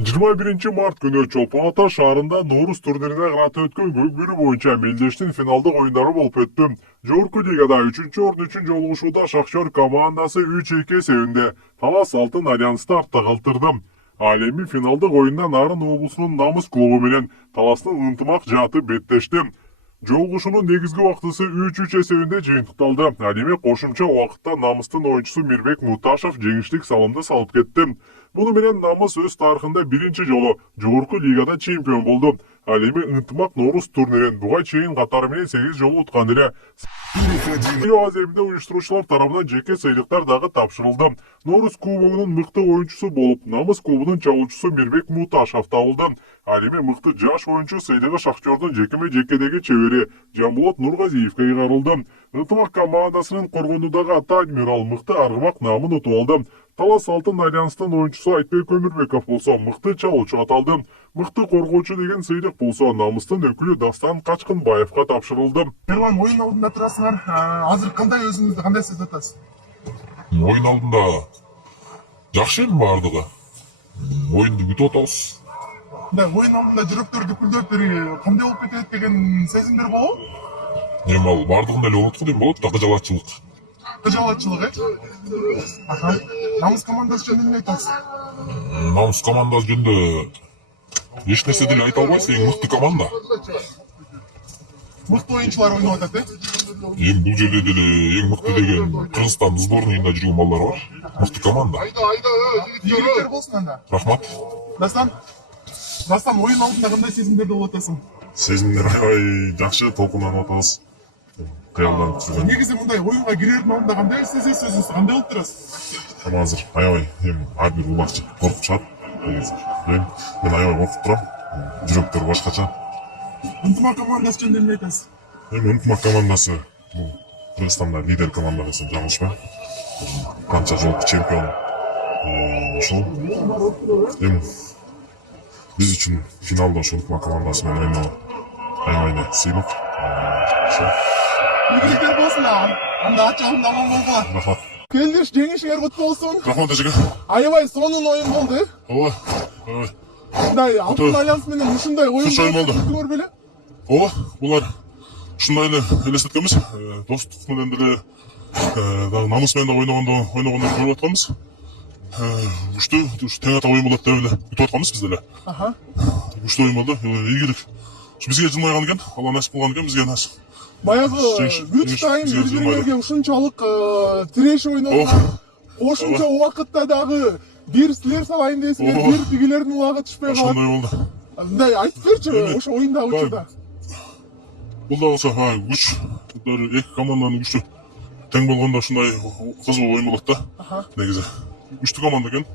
21 март күнү Чолпон Ата шаарында Нооруз турнирине карата өткөн көкбүрү боюнча мелдештин финалдык оюндары болуп өттү. Жогорку лигада 3-орун үчүн жолугушууда Шахтер командасы 3-2 эсебинде Талас Алтын Альянсты артта калтырды. Ал эми финалдык оюнда Нарын облусунун Намыс клубу менен Таластын Ынтымак жааты беттешти. Жолугушуунун негизги убактысы 3-3 эсебинде жыйынтыкталды. Ал эми кошумча убакытта Намыстын оюнчусу Мирбек Муташев жеңиштик салымды салып кетти. Буну менен Намыс өз тарыхында биринчи жолу жогорку лигада чемпион болду. Ал эми Ынтымак Нооруз турнирин буга чейин катары менен 8 жолу уткан эле. Рио аземинде уюштуруучулар тарабынан жеке сыйлыктар дагы тапшырылды. Нооруз кубогунун мыкты оюнчусу болуп, Намыс клубунун чабуучусу Мирбек Муташев табылды. Ал эми мыкты жаш оюнчу сыйлыгы Шахтердун жекеме-жекедеги чебери Жамбулат Нургазиевке ыйгарылды. Ынтымак командасынын коргонуудагы ата адмирал мыкты аргымак наамын утуп алды. Талас Алтын Альянстын оюнчусу Айтбек Өмүрбеков болсо мыкты чабуучу аталды. Мыкты коргоочу деген сыйлык болсо Намыстын өкүлү Дастан Качкынбаевка тапшырылды. Ерлан, оюн алдында турасыңар. Азыр кандай өзүңүздү кандай сезип атасыз? Oyun алдында жакшы эми бардыгы. Oyunду күтүп атабыз. Мындай оюн алдында жүрөктөр дүпүлдөп кандай болуп кетет деген сезимдер болобу? Эми ал бардыгында эле болот го дейм болот, кыжалатчылык. Кыжалатчылык, Аха. Намыс командасы жөнүндө эмне айтасыз? Намыс командасы жөнүндө эч нерсе деле айта албайсыз, эң мыкты команда. Мыкты оюнчулар ойноп атат, Эми бул жерде деле эң мыкты деген Кыргызстан сборныйында жүргөн балдар бар. Мыкты команда. Ийгиликтер болсун анда. Рахмат. Дастан, оюн алдында кандай сезимдерде болуп атасың? Сезимдер аябай жакшы, толкунданып атабыз. Кыялдан түшүргөн. Негизи мындай оюнга кирердин алдында кандай сезесиз, өзүңүз кандай болуп турасыз? Эми азыр аябай эми ар бир улакчы коркуп чыгат. Мен аябай коркуп турам. Жүрөктөр башкача. Ынтымак командасы жөнүндө эмне айтасыз? Эми Ынтымак командасы бул Кыргызстанда лидер команда десем жаңылышпайм. Канча жолку чемпион ушул. Эми биз үчүн финалда ушул Ынтымак командасы менен ойноо аябай эле сыйлык. Ийгиликтер болсун, анда ачабында аман болгула. Рахмат. Келдиш, жеңишиңер куттуу болсун. Рахмат эжеке. Аябай сонун оюн болду. Ооба. Мындай Алтын Альянс менен ушундай оюн Ушунча оюн болду. көргүлө. Ооба, булар ушундай эле элестеткенбиз. Достук менен деле дагы Намыс менен ойногондо көрүп атканбыз. Ушту тең ата оюн болот деп эле күтүп атканбыз биз деле. Аха. Ушту оюн болду. Ийгилик. Бизге жылмайган экен, Алла насип кылган экен бизге насип. Баягы бүт тайм бири-бириңерге ушунчалык тиреш ойногон. Кошумча убакытта дагы бир силер салайын дейсиңер, бир тигилердин улагы түшпөй калат. Ошондой болду. Мындай айтып берчи, ошо оюнда учурда. Бул да болсо күч эки команданын күчү тең болгондо ушундай кызуу оюн болот да. Негизи күчтүү команда экен.